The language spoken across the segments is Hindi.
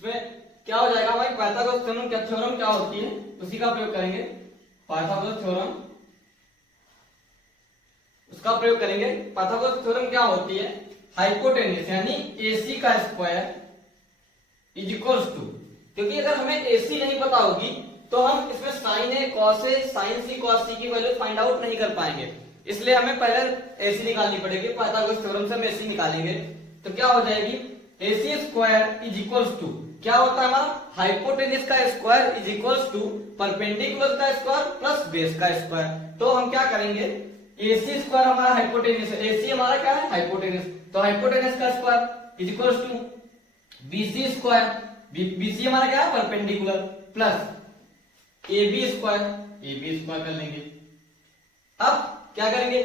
इसमें क्या हो जाएगा भाई, पाइथागोरस थ्योरम क्या होती है उसी का प्रयोग करेंगे। पाइथागोरस थ्योरम उसका प्रयोग करेंगे। पाइथागोरस थ्योरम क्या होती है, हाइपोटेन्यूस यानी AC का स्क्वायर इज इक्वल्स टू, क्योंकि अगर हमें AC नहीं पता होगी तो हम इसमें sign A cos A sign C cos सी की वैल्यू फाइंड आउट नहीं कर पाएंगे, इसलिए हमें पहले AC निकालनी पड़ेगी। पाइथागोरस थ्योरम से हम AC निकालेंगे तो क्या हो जाएगी, AC square is equals to, क्या होता है हमारा, हाइपोटेन्यूस का square is equals to perpendicular का स्क्वायर प्लस बेस का स्क्वायर। तो हम क्या करेंगे, AC स्क्वायर हमारा हाइपोटेन्यूस है, AC हमारा क्या है, हाइपोटेन्यूस, तो हाइपोटेन्यूस का square is equals to BC square, BC हमारा क्या है, परपेंडिकुलर, प्लस AB स्क्वायर कर लेंगे। अब क्या करेंगे,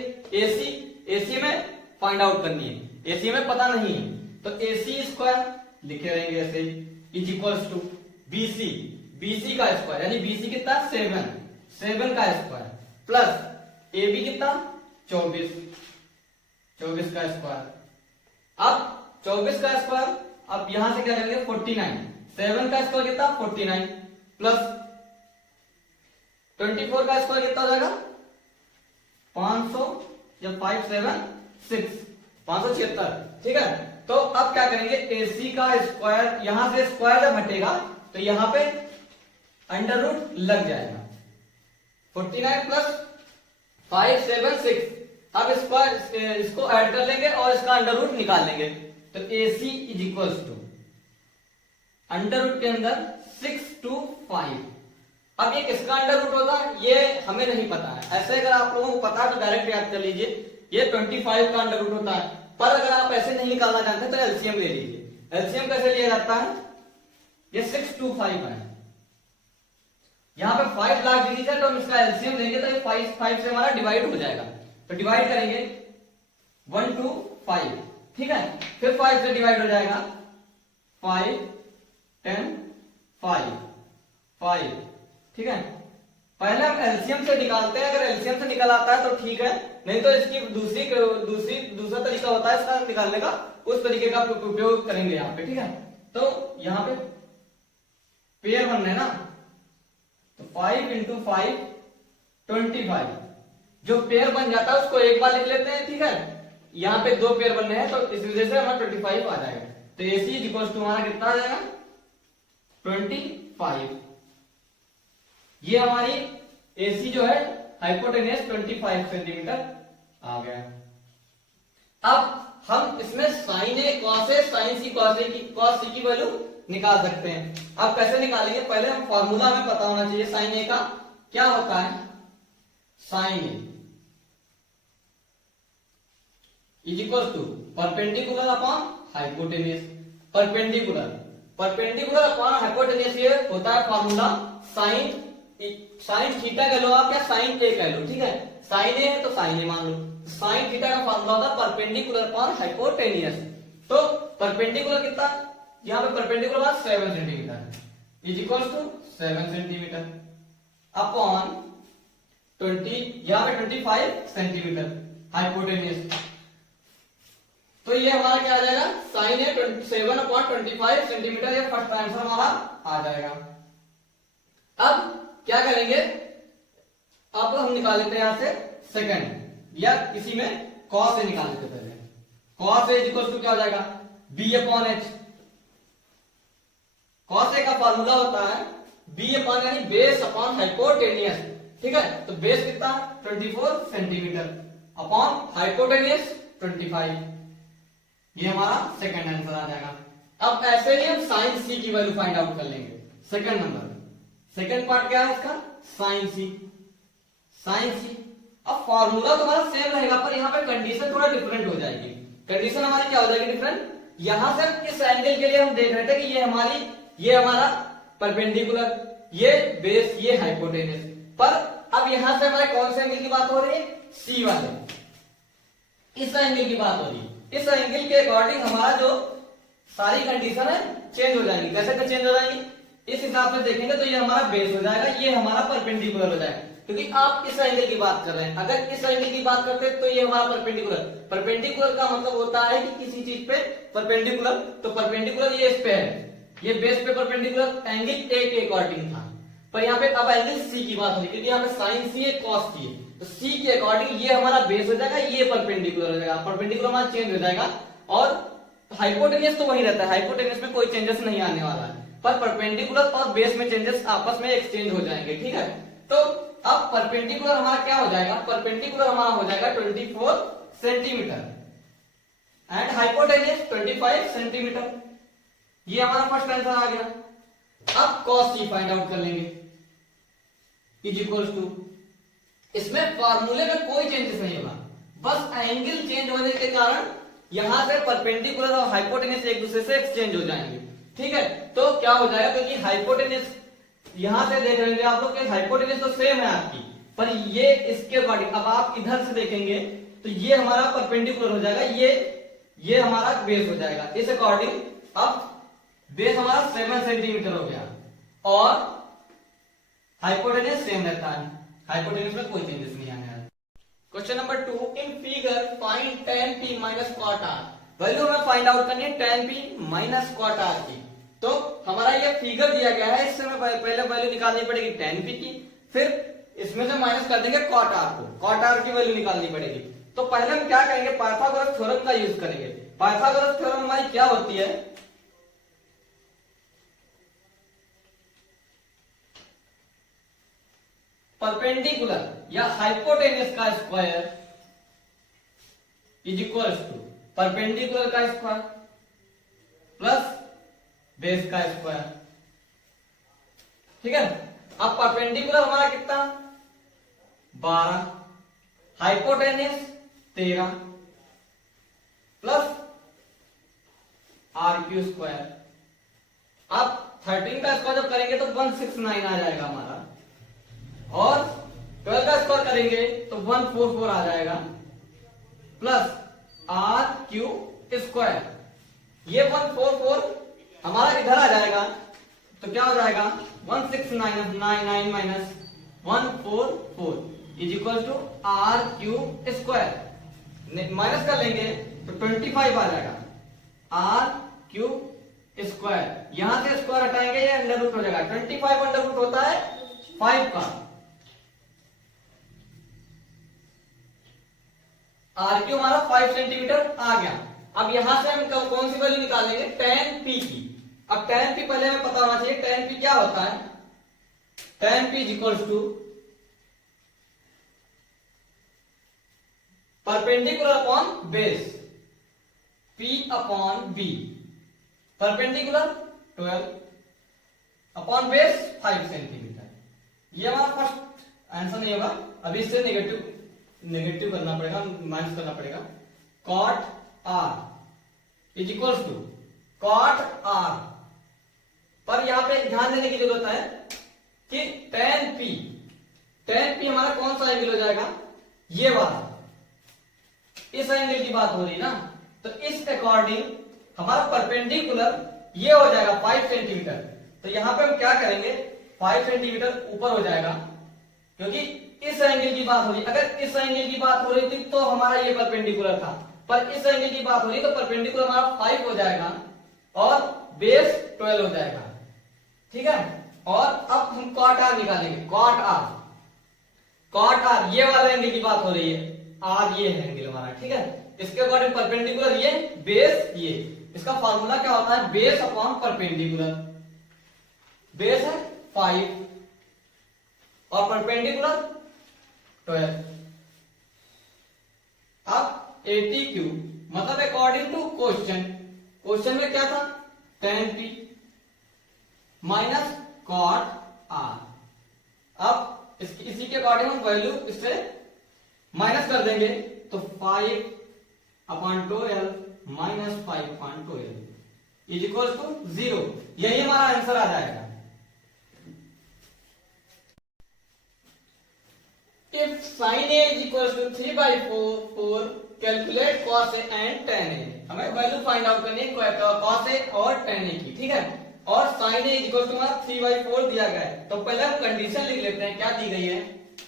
AC में फाइंड आउट करनी है, AC में पता नहीं है तो AC स्क्वायर लिखे रहेंगे ऐसे इज इक्वल्स टू BC का स्क्वायर यानी BC कितना 7 का स्क्वायर प्लस AB कितना 24 का स्क्वायर। अब 24 का स्क्वायर, अब यहां से क्या करेंगे 49, 7 का स्क्वायर कितना 49 प्लस 24 का स्क्वायर कितना हो जाएगा 500 या 576 576, ठीक है। तो अब क्या करेंगे, AC का स्क्वायर, यहां से स्क्वायर जब हटेगा तो यहां पे अंडर रूट लग जाएगा, 49 प्लस 576, अब स्क्वायर इसको ऐड कर लेंगे और इसका अंडर रूट निकाल लेंगे तो AC is equals to under root के अंदर 6 to 5। अब ये किसका अंडर रूट होगा ये हमें नहीं पता है, ऐसे अगर आप लोगों को पता है तो डायरेक्ट याद कर लीजिए, ये 25 का अंडर रूट होता है। पर अगर आप ऐसे नहीं निकालना चाहते तो एलसीएम ले लीजिए। एलसीएम कैसे लिया जाता है, ये 6 to 5 है, यहां पे 5 लाख डिजिट है तो हम इसका एलसीएम लेंगे तो ये 5 से हमारा डिवाइड हो जाएगा, तो डिवाइड करेंगे 1 to 5, ठीक है। फिर 5 से डिवाइड हो जाएगा 5 10 5, ठीक है। पहले हम एलसीएम से निकालते हैं, अगर एलसीएम से निकल आता है तो ठीक है, नहीं तो इसकी दूसरा तरीका होता है इसका निकालने का, उस तरीके का उपयोग करेंगे यहाँ पे, ठीक है। तो यहाँ पे पेयर बनने ना, तो 5 into 5 25, जो पेयर बन जाता है उसको एक बार लिख लेते हैं, ठीक है। यहाँ पे 2 पेयर बनने हैं तो इस वजह से हमारा 25 आ जाएगा, तो AC इज इक्वल टू हमारा कितना आ जाएगा 25। ये हमारी AC जो है हाइपोटेन्यूस 25 सेंटीमीटर आ गया। अब हम इसमें sign A cos A sign C cos सी की वैल्यू निकाल सकते हैं। अब कैसे निकालेंगे, पहले हम फॉर्मूला हमें पता होना चाहिए साइन ए का, क्या होता है, sine A is equal to perpendicular upon hypotenuse, perpendicular upon hypotenuse, ये होता है फॉर्मूला साइन थीटा कह लो आप या साइन ए कह लो, ठीक है। साइन ए है तो साइन ए मान लो, साइन थीटा का फॉर्मूला होता है परपेंडिकुलर अपॉन हाइपोटेन्यूस। तो परपेंडिकुलर कितना, यहाँ पे perpendicular 7 centimetre is equal to 7 centimetre upon 20, यहाँ पे 25 सेंटीमीटर हाइपोटेन्यूस। तो ये हमारा क्या आ जाएगा, साइन ए 7 अपॉन 25 सेंटीमीटर, ये फर्स्ट आंसर हमारा आ जाएगा। अब क्या करेंगे, अब हम निकाल लेते हैं यहां से सेकंड, या किसी में कॉस ए निकाल लेते पहले। कॉस ए इक्वल टू क्या हो जाएगा B upon H। Cos A का फॉर्मूला होता है B अपॉन यानी बेस अपॉन हाइपोटेन्यूस, ठीक है। तो बेस कितना 24 सेंटीमीटर अपॉन हाइपोटेन्यूस 25, ये हमारा सेकंड आंसर आ जाएगा। अब ऐसे ही हम साइन सी की वैल्यू फाइंड आउट कर लेंगे। सेकंड नंबर, सेकंड पार्ट क्या है इसका, साइन सी। अब फॉर्मूला तुम्हारा सेम रहेगा पर यहाँ पे कंडीशन थोड़ा डिफरेंट हो जाएगी। कंडीशन हमारी क्या हो जाएगी डिफरेंट, यहां से इस एंगल के लिए हम देख रहे थे कि ये हमारा परपेंडिकुलर, ये बेस, ये हाइपोटेन्यूस, पर अब यहां से हमारे कौन से एंगल की बात हो रही है, सी वाले, इस एंगल की बात हो रही है। इस एंगल के अकॉर्डिंग हमारा जो सारी कंडीशन है चेंज हो जाएगी। कैसे चेंज हो जाएगी, इस हिसाब से देखेंगे तो ये हमारा बेस हो जाएगा, ये हमारा परपेंडिकुलर हो जाएगा, क्योंकि आप इस एंगल की बात कर रहे हैं। अगर इस एंगल की बात करते हैं तो ये हमारा परपेंडिकुलर का मतलब होता है कि किसी चीज पे परपेंडिकुलर, तो परपेंडिकुलर ये इस पे है, ये बेस पे परपेंडिकुलर एंगल ए के अकॉर्डिंग था, पर यहाँ पे अब एंगल सी की बात हो रही है, क्योंकि यहाँ पे साइन सी है कॉस सी है, तो सी के अकॉर्डिंग ये हमारा बेस हो जाएगा, ये परपेंडिकुलर हो जाएगा, परपेंडिकुलर हमारा चेंज हो जाएगा, और हाइपोटेनियस तो वही रहता है, हाइपोटेनियस में कोई चेंजेस नहीं आने वाला है, पर परपेंडिकुलर और बेस में चेंजेस आपस में एक्सचेंज हो जाएंगे। ठीक है, तो अब परपेंडिकुलर हमारा क्या हो जाएगा, परपेंडिकुलर हमारा हो जाएगा 24 सेंटीमीटर एंड हाइपोटेनियस 25 सेंटीमीटर। ये हमारा फर्स्ट आंसर आ गया। अब cos c फाइंड आउट कर लेंगे, इज इक्वल्स टू, इसमें फार्मूले में कोई चेंजेस नहीं होगा, बस एंगल चेंज होने के कारण यहां से परपेंडिकुलर और हाइपोटेनियस एक दूसरे से एक्सचेंज हो जाएंगे। ठीक है, तो क्या हो जाएगा, क्योंकि हाइपोटेनियस यहां से देख रहे आप लोग, हाइपोटेनियस तो सेम है आपकी, पर ये इसके अकॉर्डिंग, अब आप इधर से देखेंगे तो ये हमारा परपेंडिकुलर हो जाएगा, ये हमारा बेस हो जाएगा, इस अकॉर्डिंग अब बेस हमारा 7 सेंटीमीटर हो गया और हाइपोटेनियस सेम रहता है, हाइपोटेनियस में कोई चेंजेस नहीं आने वाला। Question number 2, in figure find tan p minus cot r। Value हमें फाइंड आउट करनी है tan p minus cot r की। तो हमारा ये फिगर दिया गया है, इससे हमें पहले वैल्यू निकालनी पड़ेगी tan p की, फिर इसमें से माइनस कर देंगे cot r को, cot r की वैल्यू निकालनी पड़ेगी। तो पहले हम क्या करेंगे, पाइथागोरस थ्योरम का यूज करेंगे। पाइथागोरस थ्योरम हमारी क्या होती है, परपेंडिकुलर या हाइपोटेनियस का square is equals to perpendicular का स्क्वायर प्लस बेस का स्क्वायर। ठीक है, अब परपेंडिकुलर हमारा कितना 12, hypotenuse 13 plus R Q square. अब 13 का स्क्वायर जब करेंगे तो 169 आ जाएगा हमारा, और 12 का स्क्वायर करेंगे तो 144 आ जाएगा प्लस आर क्यू स्क्वायर। ये 144 हमारा इधर आ जाएगा, तो क्या हो जाएगा 169 minus 144 is equal to R Q square. Minus कर लेंगे तो 25 आ जाएगा आर क्यू स्क्वायर। यहां से स्क्वायर हटाएंगे, ये अंडर रूट हो जाएगा, 25 अंडर रूट होता है 5 का। आर क्यू हमारा 5 सेंटीमीटर आ गया। अब यहां से हम कौन सी वैल्यू निकालेंगे, tan p की। अब tan p पहले हमें पता होना चाहिए, tan p क्या होता है, tan p is equals to perpendicular upon base, p upon b, perpendicular 12 upon base 5 centimetre. ये हमारा फर्स्ट आंसर नहीं होगा, अभी इससे नेगेटिव करना पड़ेगा, माइनस करना पड़ेगा। cot r is equals to cot r, पर यहां पे ध्यान देने की जरूरत है कि tan p हमारा कौन सा एंगल हो जाएगा, ये वाला, इस एंगल की बात हो रही ना, तो इस अकॉर्डिंग हमारा परपेंडिकुलर ये हो जाएगा 5 सेंटीमीटर। तो यहां पे हम क्या करेंगे, 5 सेंटीमीटर ऊपर हो जाएगा, क्योंकि इस एंगल की बात हो रही। अगर इस एंगल की बात हो रही थी तो हमारा ये परपेंडिकुलर था, पर इस एंगल की बात हो रही तो परपेंडिकुलर हमारा 5 हो जाएगा और बेस 12 हो जाएगा। ठीक है, और अब हम cot r निकालेंगे, cot r ये वाला एंगल की बात हो रही है, r ये है एंगल हमारा। ठीक है, इसके अकॉर्डिंग परपेंडिकुलर ये, बेस ये, इसका फॉर्मूला क्या होता है, बेस अपॉन परपेंडिकुलर। बेस है 5 और परपेंडिकुलर 12। अब 80 मतलब अकॉर्डिंग टू क्वेश्चन में क्या था, tan p minus cot r। अब इसी के अकॉर्डिंग हम वैल्यू इससे माइनस कर देंगे, तो 5/12 माइनस 5/12 इज इक्वल टू 0। यही हमारा आंसर आ जाएगा। If sin a is equals to 3/4, calculate cos a and tan a। हमें वैल्यू फाइंड आउट करनी है cos a और tan a की। ठीक है, और sin a is equals to हमारा 3/4 दिया गया है, तो पहले हम कंडीशन लिख लेते हैं, क्या दी गई है,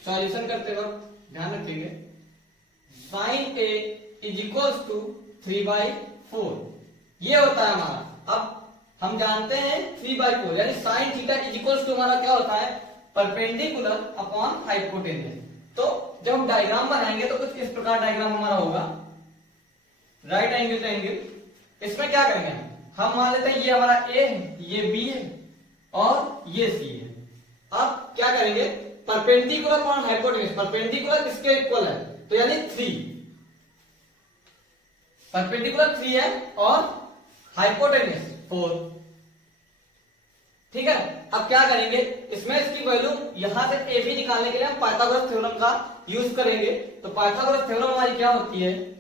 सॉल्यूशन करते वक्त ध्यान रखेंगे। sin a is equals to 3/4 ये होता है हमारा। अब हम जानते हैं 3/4 यानी sine theta is equal to हमारा क्या होता है, परपेंडिकुलर अपॉन हाइपोटेन्यूज। तो जब हम डायग्राम बनाएंगे तो कुछ इस प्रकार डायग्राम हमारा होगा, राइट एंगल ट्रायंगल। इसमें क्या करेंगे हम मान लेते हैं ये हमारा ए है, ये बी है और ये सी है। अब क्या करेंगे, परपेंडिकुलर अपॉन हाइपोटेन्यूज, परपेंडिकुलर इसके इक्वल है तो यानी 3, परपेंडिकुलर 3 है और हाइपोटेन्यूज 4। ठीक है, अब क्या करेंगे, इसमें इसकी वैल्यू यहां से ए बी निकालने के लिए हम पाइथागोरस थ्योरम का यूज करेंगे। तो पाइथागोरस थ्योरम हमारी क्या होती है,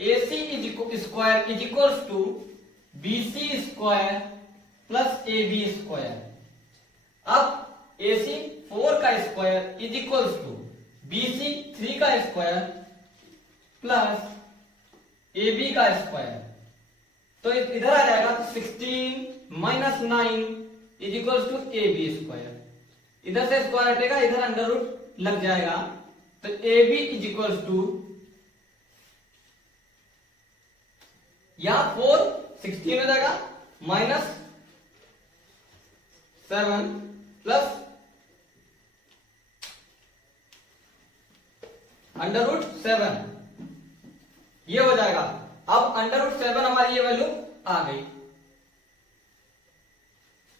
AC square is equals to BC square plus AB square. अब AC 4 का square is equals to BC 3 का स्क्वायर प्लस AB का स्क्वायर। तो इधर आ जाएगा तो 16 minus 9 is equals to AB square. इधर से स्क्वायर हटेगा, इधर अंडर रूट लग जाएगा, तो AB इज इक्वल्स टू यहां 4 16 हो जाएगा माइनस 7 प्लस अंडर रूट 7, ये हो जाएगा। अब अंडर रूट 7 हमारी ये वैल्यू आ गई।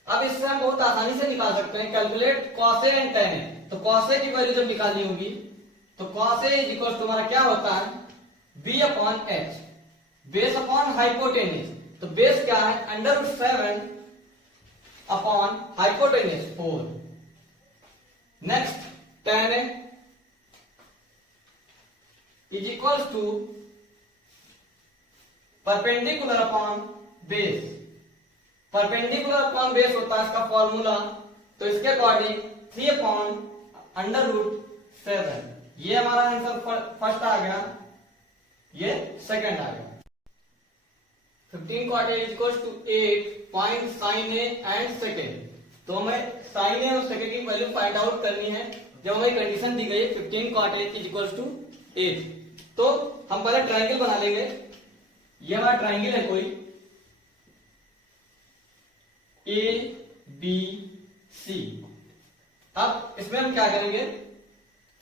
अब इससे हम बहुत आसानी से निकाल सकते हैं, calculate cos A and tan A. तो कॉस ए की वैल्यू जब निकालनी होगी तो cos A is equal to हमारा क्या होता है, B upon H, base upon hypotenuse. तो बेस क्या है, under root 7 upon hypotenuse 4। Next tan A is equal to perpendicular upon base. Perpendicular upon base होता है इसका फॉर्मूला, तो इसके अकॉर्डिंग 3 अपॉन अंडर रूट 7। ये हमारा आंसर फर्स्ट आ गया, ये सेकंड आ गया। 15 cot A is equals to 8, find sin A and sec A। तो हमें sin A और sec A की वैल्यू फाइंड आउट करनी है। जब हमें कंडीशन दी गई 15 cot A is equals to 8, तो हम पहले ट्रायंगल बना लेंगे। ये हमारा ट्रायंगल है कोई ABC। अब इसमें हम क्या करेंगे,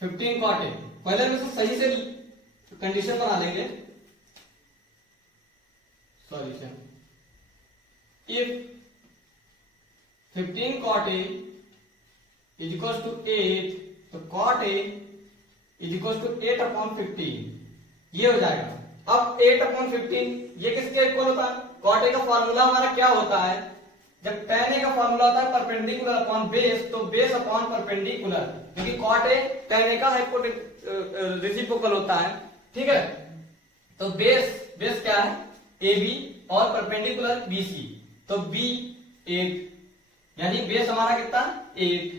15 cot A पहले हम इसे सही से कंडीशन बना लेंगे। Solution, if 15 cot A is equals to 8, तो cot A is equals to 8 upon 15, ये हो जाएगा। अब 8 upon 15 ये किसके इक्वल होता है, cot A का फॉर्मूला हमारा क्या होता है, जब tan A का फॉर्मूला होता है परपेंडिकुलर अपॉन बेस, तो बेस अपॉन परपेंडिकुलर, क्योंकि cot A tan A का रेसिप्रोकल होता है। ठीक है, तो बेस क्या है AB और परपेंडिकुलर BC, तो B 8 यानी बेस हमारा कितना 8,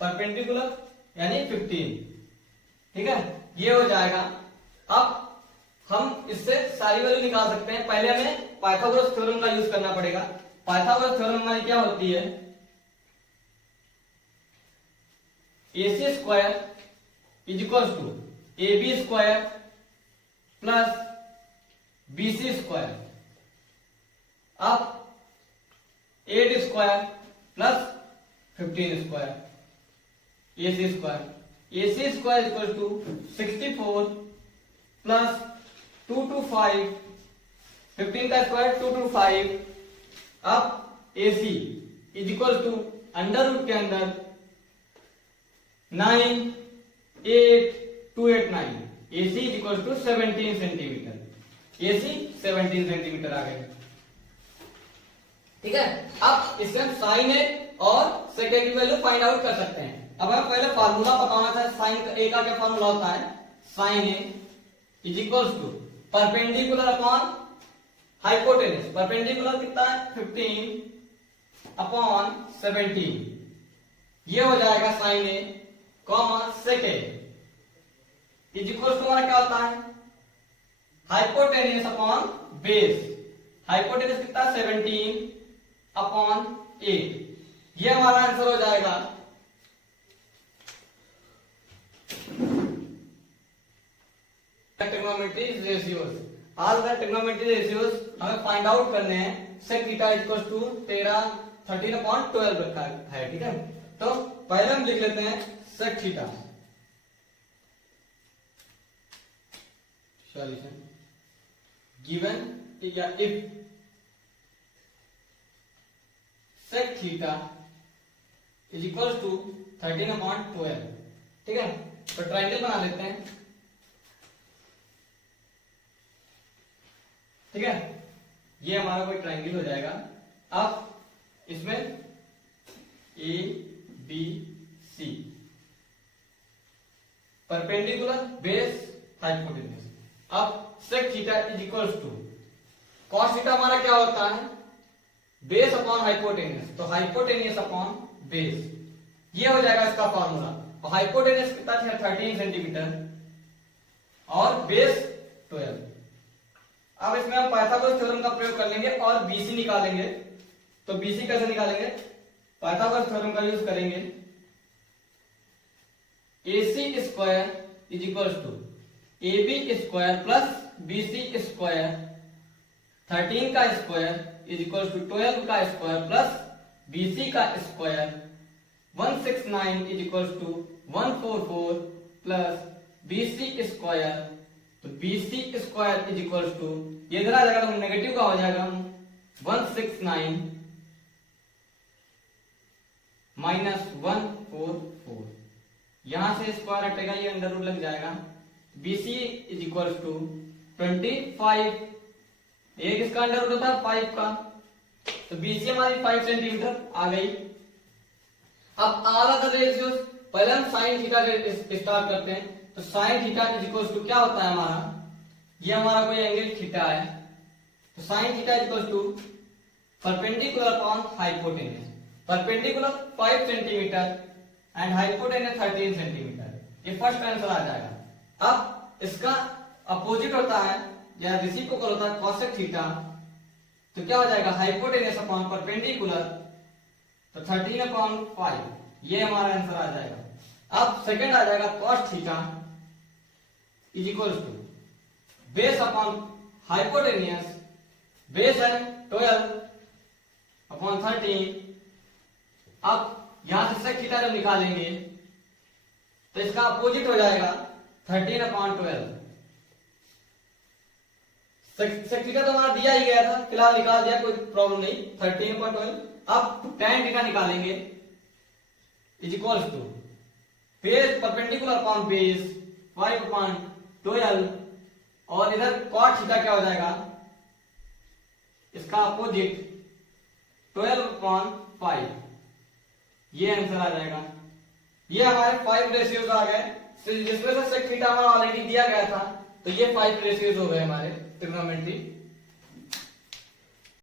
परपेंडिकुलर यानी 15। ठीक है, ये हो जाएगा। अब हम इससे सारी वैल्यू निकाल सकते हैं। पहले हमें पाइथागोरस थ्योरम का यूज करना पड़ेगा। पाइथागोरस थ्योरम हमारी क्या होती है, AC square is equal to AB square plus BC square. अब 8 square plus 15 square, AC square. AC square equal to 64 plus 225, 15 का स्क्वायर 225। अब AC is equal to under root के अंदर 9 8 289, AC is equal to 17 centimetre. AC 17 centimetre आ गए। ठीक है, अब इससे हम साइन ए और सेक ए की वैल्यू फाइंड आउट कर सकते हैं। अब हमें पहले फार्मूला बताना था, साइन ए का क्या फार्मूला होता है, sine A is equal to perpendicular upon hypotenuse. Perpendicular कितना है 15 अपॉन 17, ये हो जाएगा sine A comma sec A is equal to हमारा क्या होता है, हाइपोटेन्यूज अपॉन बेस। हाइपोटेन्यूज कितना 17 अपॉन 8, ये हमारा आंसर हो जाएगा। Trigonometry ratios. All the trigonometry ratios हमें फाइंड आउट करने हैं। सेक थीटा इक्वल्स टू 13 रखा है, ठीक है। तो पहले हम लिख लेते हैं सेक थीटा सॉल्यूशन गिवन या if sec theta is equals to 13/12, ठीक है। तो ट्रायंगल बना लेते हैं, ठीक है। ये हमारा कोई ट्रायंगल हो जाएगा। अब इसमें A B C perpendicular base hypotenuse. अब sec theta is equals to cos theta हमारा क्या होता है, बेस अपॉन हाइपोटेन्यूज, तो हाइपोटेन्यूज अपॉन बेस, ये हो जाएगा इसका फॉर्मूला। और हाइपोटेन्यूज कितना है 13 सेंटीमीटर और बेस 12। अब इसमें हम पाइथागोरस थ्योरम का प्रयोग कर लेंगे और बीसी निकालेंगे। तो बीसी कैसे निकालेंगे, पाइथागोरस थ्योरम का यूज करेंगे। AC square is equals to AB square plus BC square 13 का स्क्वायर इज इक्वल्स टू 12 का स्क्वायर प्लस BC का square 169 is equals to 144 plus BC square, तो BC square is equals to ये इधर आ जाएगा तो नेगेटिव का हो जाएगा 169 माइनस 144, यहां से स्क्वायर हटेगा, ये अंडर रूट लग जाएगा। BC इज इक्वल्स टू 25, ये किसका अंडर रूट होता है 5 का, तो BC हमारी 5 सेंटीमीटर आ गई। अब ऑल अदर रेशियोज, पहले हम साइन थीटा स्टार्ट करते हैं। तो sine theta is equals to क्या होता है हमारा, ये हमारा कोई एंगल थीटा है, तो sine theta is equals to perpendicular upon hypotenuse. Perpendicular 5 centimetre and hypotenuse 13 centimetre, ये फर्स्ट आंसर आ जाएगा। अब इसका अपोजिट होता है या रेसिप्रोकल होता है कॉसेक थीटा, तो क्या हो जाएगा हाइपोटेन्यूज अपॉन परपेंडिकुलर, तो 13/5, ये हमारा आंसर आ जाएगा। अब सेकंड आ जाएगा cos theta is equals to base upon hypotenuse, base है 12/13। अब यहां से सेक थीटा जब निकालेंगे तो इसका अपोजिट हो जाएगा 13/12। सेक थीटा तो हमारा दिया ही गया था, फिलहाल निकाल दिया, कोई प्रॉब्लम नहीं, 13/12। अब tan थीटा निकालेंगे is equals to base perpendicular upon base 5/12 और इधर cot थीटा क्या हो जाएगा, इसका अपोजिट 12/5, ये आंसर आ जाएगा। ये हमारे 5 रेशियोज आ गए, जिसमें से सेक थीटा हमारा ऑलरेडी दिया गया था, तो ये 5 रेशियोज हो गए हमारे ट्रिग्नोमेट्री।